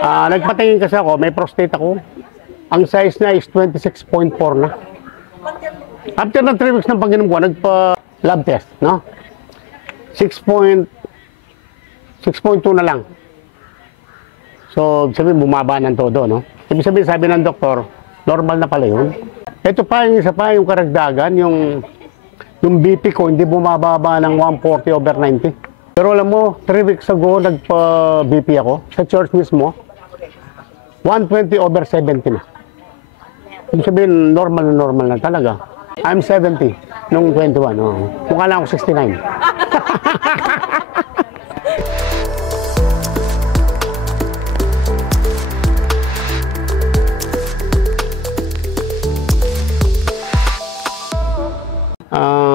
Nagpatingin kasi ako, may prostate ako. Ang size niya is 26.4 na. After ng 3 weeks ng pag-inom ko, nagpa-lab test, no? 6.2 na lang. So, sabihin, bumaba ng todo, no? Ibig sabihin, sabi ng doktor, normal na pala yun. Ito pa, yung isa pa, yung karagdagan, yung BP ko, hindi bumababa ng 140/90. Pero alam mo, 3 weeks ago, nagpa-BP ako, sa church mismo, 120/70 na. Ibig sabihin, normal na talaga. I'm 70 nung 21. Oh. Mukha lang ako 69.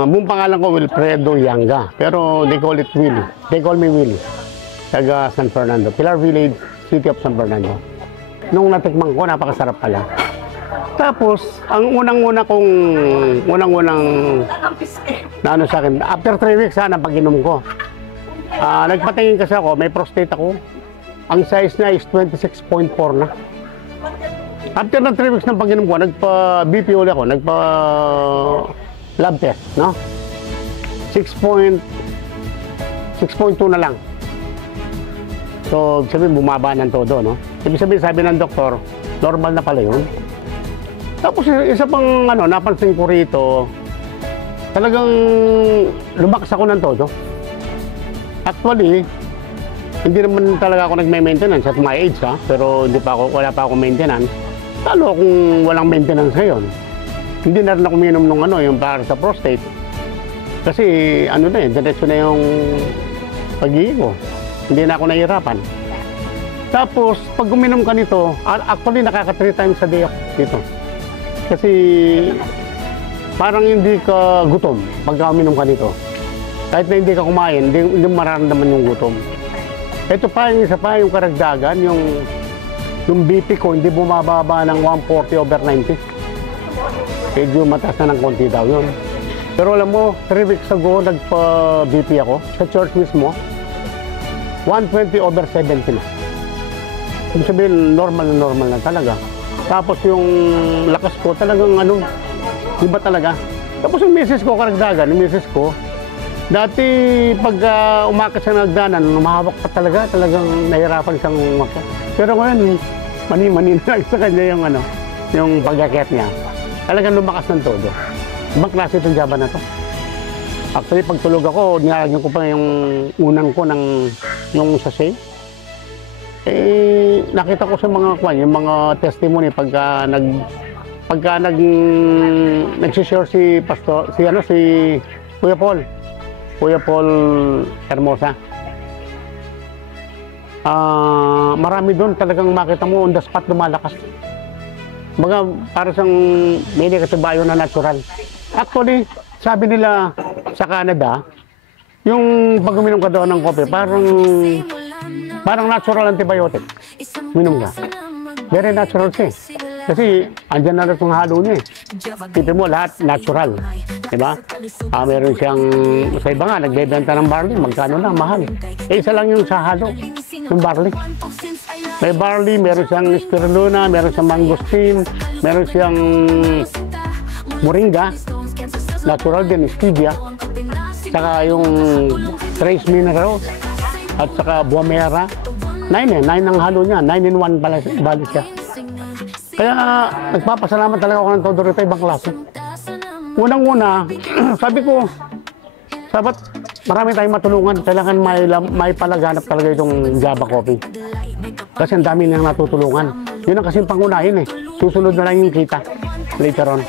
Buong pangalan ko Wilfredo Yanga, pero they call it Willie. They call me Willie. Taga San Fernando, Pilar Village, City of San Fernando. Nung natikman ko, napakasarap pala. Tapos, ang unang-unang na ano sa akin, after 3 weeks na pag-inom ko. Nagpatingin kasi ako, may prostate ako. Ang size niya is 26.4 na. After ng 3 weeks ng pag-inom ko, nagpa-BP ulit ako, nagpa-lab test, no? 6.2 na lang. So, sabihin, bumaba ng todo, no? Ibig sabihin, sabi ng doktor, normal na pala yun. Tapos, isa pang, napansin ko rito, talagang lumakas ako ng todo. Actually, hindi naman talaga ako nagme-maintenance at my age, ha? Pero wala pa akong maintenance. Lalo kung walang maintenance ngayon. Hindi na rin ako uminom nung yung para sa prostate. Kasi, diretso na yung pag-iwi ko. Hindi na ako nahihirapan. Tapos, pag uminom ka nito, actually nakaka 3 times a day ako dito. Kasi, parang hindi ka gutom pagka uminom ka nito. Kahit na hindi ka kumain, hindi mararamdaman yung gutom. Ito pa, yung isa pa, yung karagdagan, yung BP ko, hindi bumababa ng 140/90. Medyo mataas na ng konti daw yun. Pero alam mo, 3 weeks ago, nagpa-BP ako sa church mismo, 120/70 na. Ibig sabihin, normal na talaga. Tapos yung lakas ko, talagang iba talaga. Tapos yung misis ko, karagdagan, yung misis ko, dati pag umakas sa nagdanan, lumahawak pa talagang nahirapan siyang umakas. Pero ngayon, mani-mani na sa kanya yung pag-akyat niya. Talagang lumakas ng todo. Ibang klase itong Java na to. Actually, pag tulog ako, nilalagyan ko pa yung unang ko yung sachet. Nakita ko sa mga yung mga testimony pagka nagsishare si pastor, si Kuya Paul Hermosa. Marami doon talagang makita mo on the spot lumalakas. Para siyang may katibayo na natural. Actually, sabi nila sa Canada, yung pag uminom ka doon ng kope, parang natural antibiotic. Minom ka. Very natural siya. Kasi andyan na rin itong halo niya. Tipin mo, lahat natural. Diba? Meron siyang, sa iba nga, nagbebenta ng barley. Magkano lang, mahal. Isa lang yung sa halo, yung barley. May barley, meron siyang spirulina, meron siyang mangosteen, meron siyang moringa, natural din, stevia, saka yung trace mineral, at saka buwamera. 9 ang halo niya, 9 in 1 bali siya. Kaya nagpapasalamat talaga ako ng todo rito, ibang klase. Unang-una, sabi ko, sabat marami tayong matulungan, kailangan may palaganap talaga itong Java Coffee. Kasi ang dami niyang natutulungan. Yun ang kasing pangunahin eh. Susunod na lang yung kita later on.